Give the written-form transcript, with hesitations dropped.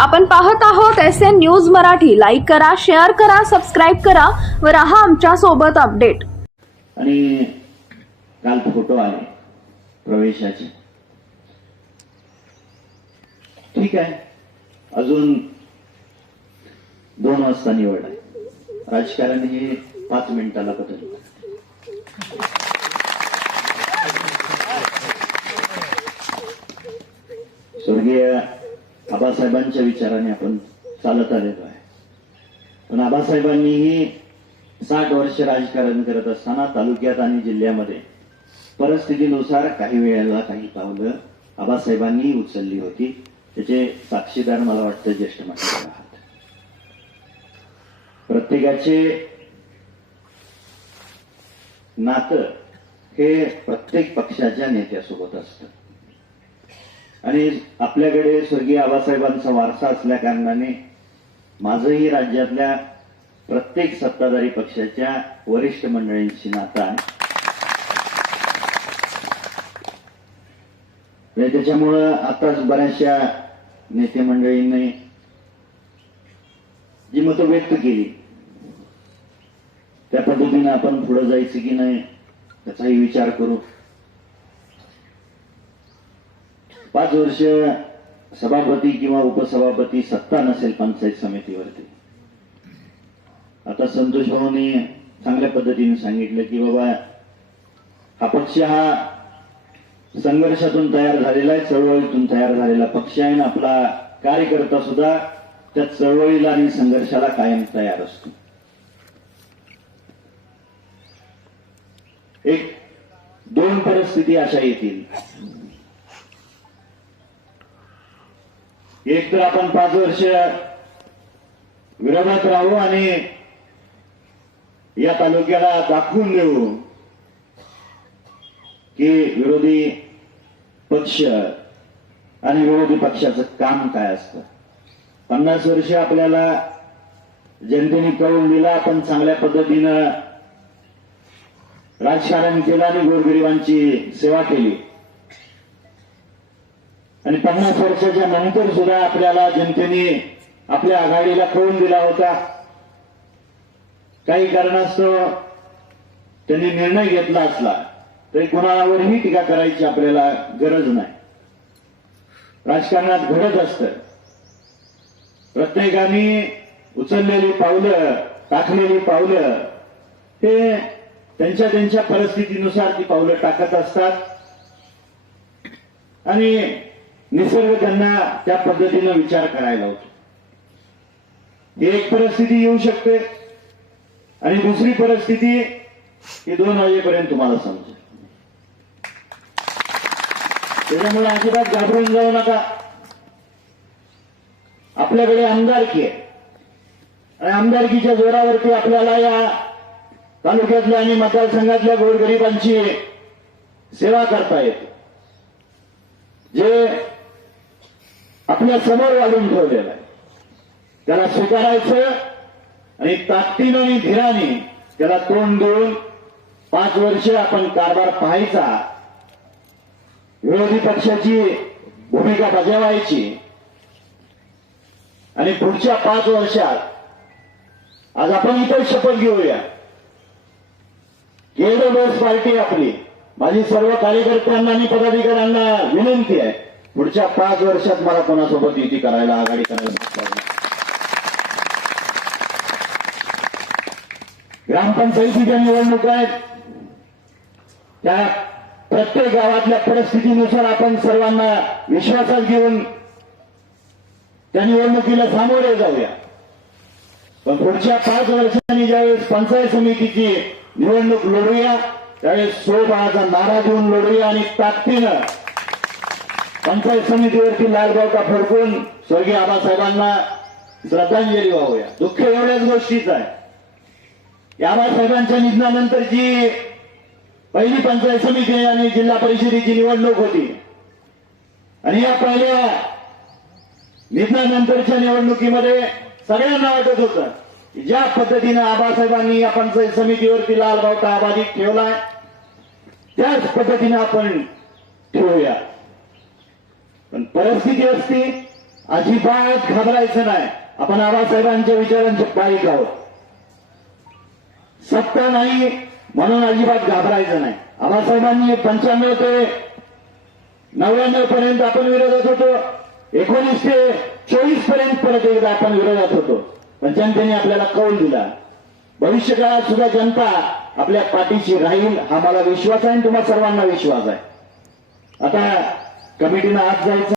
आपण पाहत आहोत SN न्यूज मराठी. लाईक करा, शेअर करा, सबस्क्राइब करा व रहा आमच्या सोबत अपडेट. आणि काल फोटो आले प्रवेशाचे. ठीक आहे, अजून 2 वाजता निवड आहे. राजकारण हे 5 मिनिटाला बदलतं. स्वर्गीय आबासाहेबांच्या विचाराने आपण चालत आलेलो आहे. पण आबासाहेबांनीही 60 वर्ष राजकारण करत असताना तालुक्यात आणि जिल्ह्यामध्ये परिस्थितीनुसार काही वेळेला काही पावलं आबासाहेबांनी उचलली होती. त्याचे साक्षीदार मला वाटतं ज्येष्ठ मंडळी आहात. प्रत्येकाचे नातं हे प्रत्येक पक्षाच्या नेत्यासोबत असतं आणि आपल्याकडे स्वर्गीय आबासाहेबांचा वारसा असल्या कारणाने माझंही राज्यातल्या प्रत्येक सत्ताधारी पक्षाच्या वरिष्ठ मंडळींशी नातं आहे. त्याच्यामुळं आताच बऱ्याचशा नेते मंडळींनी जी मतं व्यक्त केली त्या पद्धतीने आपण पुढे जायचं की नाही त्याचाही विचार करू. 5 वर्ष सभापती किंवा उपसभापती सत्ता नसेल पंचायत समितीवरती. आता संतोष भाऊंनी चांगल्या पद्धतीने सांगितलं की बाबा हा पक्ष हा संघर्षातून तयार झालेला आहे, चळवळीतून तयार झालेला पक्ष आहे. आपला कार्यकर्ता सुद्धा त्या चळवळीला आणि संघर्षाला कायम तयार असतो. एक 2 परिस्थिती अशा येतील. एक तर आपण 5 वर्ष विरोधात राहू आणि या तालुक्याला दाखवून देऊ की विरोधी पक्ष आणि विरोधी पक्षाचं काम काय असतं. 50 वर्ष आपल्याला जनतेने कळून दिला. आपण चांगल्या पद्धतीनं राजकारण केलं आणि गोरगरिबांची सेवा केली आणि 50 वर्षाच्या नंतर सुद्धा आपल्याला जनतेने आपल्या आघाडीला कळून दिला होता. काही कारणास्तव त्यांनी निर्णय घेतला असला तरी कोणावरही टीका करायची आपल्याला गरज नाही. राजकारणात घडत असतं. प्रत्येकाने उचललेली पावलं, टाकलेली पावलं हे त्यांच्या त्यांच्या परिस्थितीनुसार ती पावलं टाकत असतात आणि निसर्ग त्यांना त्या पद्धतीनं विचार करायला होतो. एक परिस्थिती येऊ शकते आणि दुसरी परिस्थिती ही 2 वाजेपर्यंत तुम्हाला समजेल. त्याच्यामुळे अजिबात घाबरून जाऊ नका. आपल्याकडे आमदारकी आहे आणि आमदारकीच्या जोरावरती आपल्याला या तालुक्यातल्या आणि मतदारसंघातल्या गोरगरिबांची सेवा करता येते. जे आपल्या समोर वाढून ठेवलेलं आहे त्याला स्वीकारायचं आणि ताकदीनं आणि धीराने त्याला तोंड देऊन 5 वर्ष आपण कारभार पाहायचा, विरोधी पक्षाची भूमिका बजावायची आणि पुढच्या 5 वर्षात आज आपण इतर शपथ घेऊया. केंद्र दिवस पार्टी आपली. माझी सर्व कार्यकर्त्यांना आणि पदाधिकाऱ्यांना विनंती आहे, पुढच्या 5 वर्षात मला कोणासोबत युती करायला, आघाडी करायला. ग्रामपंचायतीच्या निवडणुका आहेत. त्या प्रत्येक गावातल्या परिस्थितीनुसार आपण सर्वांना विश्वासात घेऊन त्या निवडणुकीला सामोरे जाऊया. पण पुढच्या 5 वर्षांनी ज्यावेळेस पंचायत समितीची निवडणूक लढूया त्यावेळेस स्वबळाचा नारा देऊन लढूया आणि ताकदीनं पंचायत समितीवरती लालबावटा फडकून स्वर्गीय आबासाहेबांना श्रद्धांजली वाहूया. दुःख एवढ्याच गोष्टीच आहे. या आबासाहेबांच्या निधनानंतर जी पहिली पंचायत समिती आणि जिल्हा परिषदेची निवडणूक होती आणि या पहिल्या निधनानंतरच्या निवडणुकीमध्ये सगळ्यांना वाटत होतं की ज्या पद्धतीनं आबासाहेबांनी या पंचायत समितीवरती लालबावटा अबाधित ठेवलाय त्याच पद्धतीनं आपण ठेवूया. पण परिस्थिती असती अजिबात घाबरायचं नाही. आपण आबासाहेबांच्या विचारांचे पायिक आहोत. सत्ता नाही म्हणून अजिबात घाबरायचं नाही. आबासाहेबांनी 95 ते 99 पर्यंत आपण विरोधात होतो. 19 ते 24 पर्यंत परत एकदा आपण विरोधात होतो. पण जनतेने आपल्याला कौल दिला. भविष्यकाळात सुद्धा जनता आपल्या पाठीशी राहील हा मला विश्वास आहे आणि तुम्हा सर्वांना विश्वास आहे. आता कमिटीनं आज जायचं.